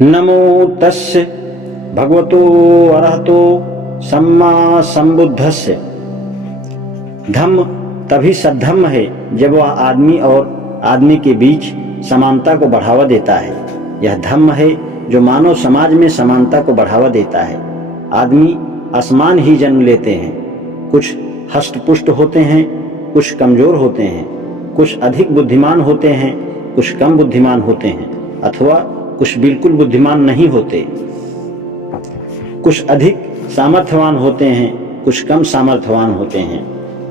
नमो तस्य भगवतो अरहतो सम्मा संबुद्धस्य। धम्म तभी सद्धम्म है जब वह आदमी और आदमी के बीच समानता को बढ़ावा देता है। यह धम्म है जो मानव समाज में समानता को बढ़ावा देता है। आदमी असमान ही जन्म लेते हैं, कुछ हष्टपुष्ट होते हैं, कुछ कमजोर होते हैं, कुछ अधिक बुद्धिमान होते हैं, कुछ कम बुद्धिमान होते हैं, अथवा कुछ बिल्कुल बुद्धिमान नहीं होते। कुछ अधिक सामर्थ्यवान होते हैं, कुछ कम सामर्थ्यवान होते हैं,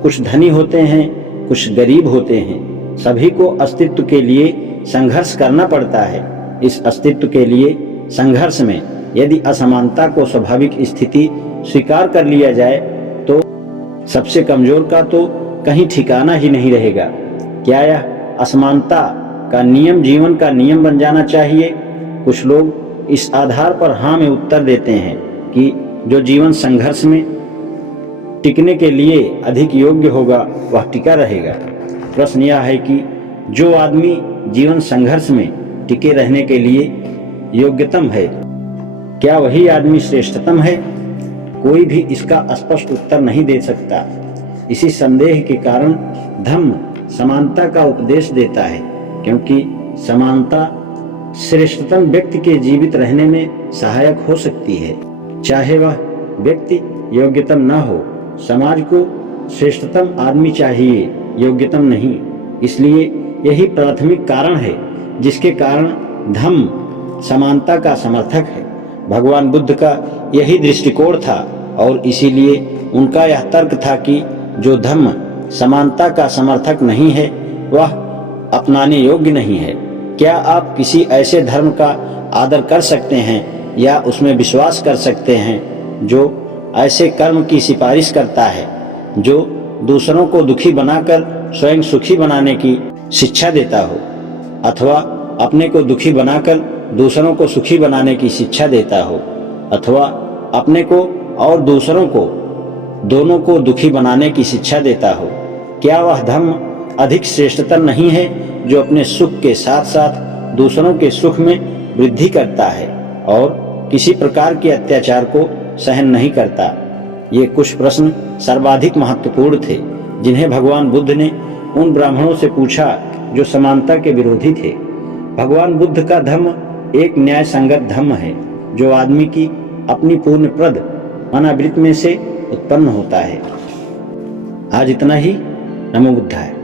कुछ धनी होते हैं, कुछ गरीब होते हैं। सभी को अस्तित्व के लिए संघर्ष करना पड़ता है। इस अस्तित्व के लिए संघर्ष में यदि असमानता को स्वाभाविक स्थिति स्वीकार कर लिया जाए तो सबसे कमजोर का तो कहीं ठिकाना ही नहीं रहेगा। क्या यह असमानता का नियम जीवन का नियम बन जाना चाहिए? कुछ लोग इस आधार पर हाँ में उत्तर देते हैं कि जो जीवन संघर्ष में टिकने के लिए अधिक योग्य होगा वह टिका रहेगा। प्रश्न यह है कि जो आदमी जीवन संघर्ष में टिके रहने के लिए योग्यतम है, क्या वही आदमी श्रेष्ठतम है? कोई भी इसका स्पष्ट उत्तर नहीं दे सकता। इसी संदेह के कारण धम्म समानता का उपदेश देता है, क्योंकि समानता श्रेष्ठतम व्यक्ति के जीवित रहने में सहायक हो सकती है, चाहे वह व्यक्ति योग्यतम न हो। समाज को श्रेष्ठतम आदमी चाहिए, योग्यतम नहीं। इसलिए यही प्राथमिक कारण है जिसके कारण धम्म समानता का समर्थक है। भगवान बुद्ध का यही दृष्टिकोण था और इसीलिए उनका यह तर्क था कि जो धम्म समानता का समर्थक नहीं है वह अपनाने योग्य नहीं है। क्या आप किसी ऐसे धर्म का आदर कर सकते हैं या उसमें विश्वास कर सकते हैं जो ऐसे कर्म की सिफारिश करता है, जो दूसरों को दुखी बनाकर स्वयं सुखी बनाने की शिक्षा देता हो, अथवा अपने को दुखी बनाकर दूसरों को सुखी बनाने की शिक्षा देता हो, अथवा अपने को और दूसरों को दोनों को दुखी बनाने की शिक्षा देता हो? क्या वह धर्म अधिक श्रेष्ठतर नहीं है जो अपने सुख के साथ साथ दूसरों के सुख में वृद्धि करता है और किसी प्रकार के अत्याचार को सहन नहीं करता? ये कुछ प्रश्न सर्वाधिक महत्वपूर्ण थे जिन्हें भगवान बुद्ध ने उन ब्राह्मणों से पूछा जो समानता के विरोधी थे। भगवान बुद्ध का धर्म एक न्याय संगत धर्म है जो आदमी की अपनी पूर्णप्रद अनावृत्ति में से उत्पन्न होता है। आज इतना ही। नमो बुद्धाय।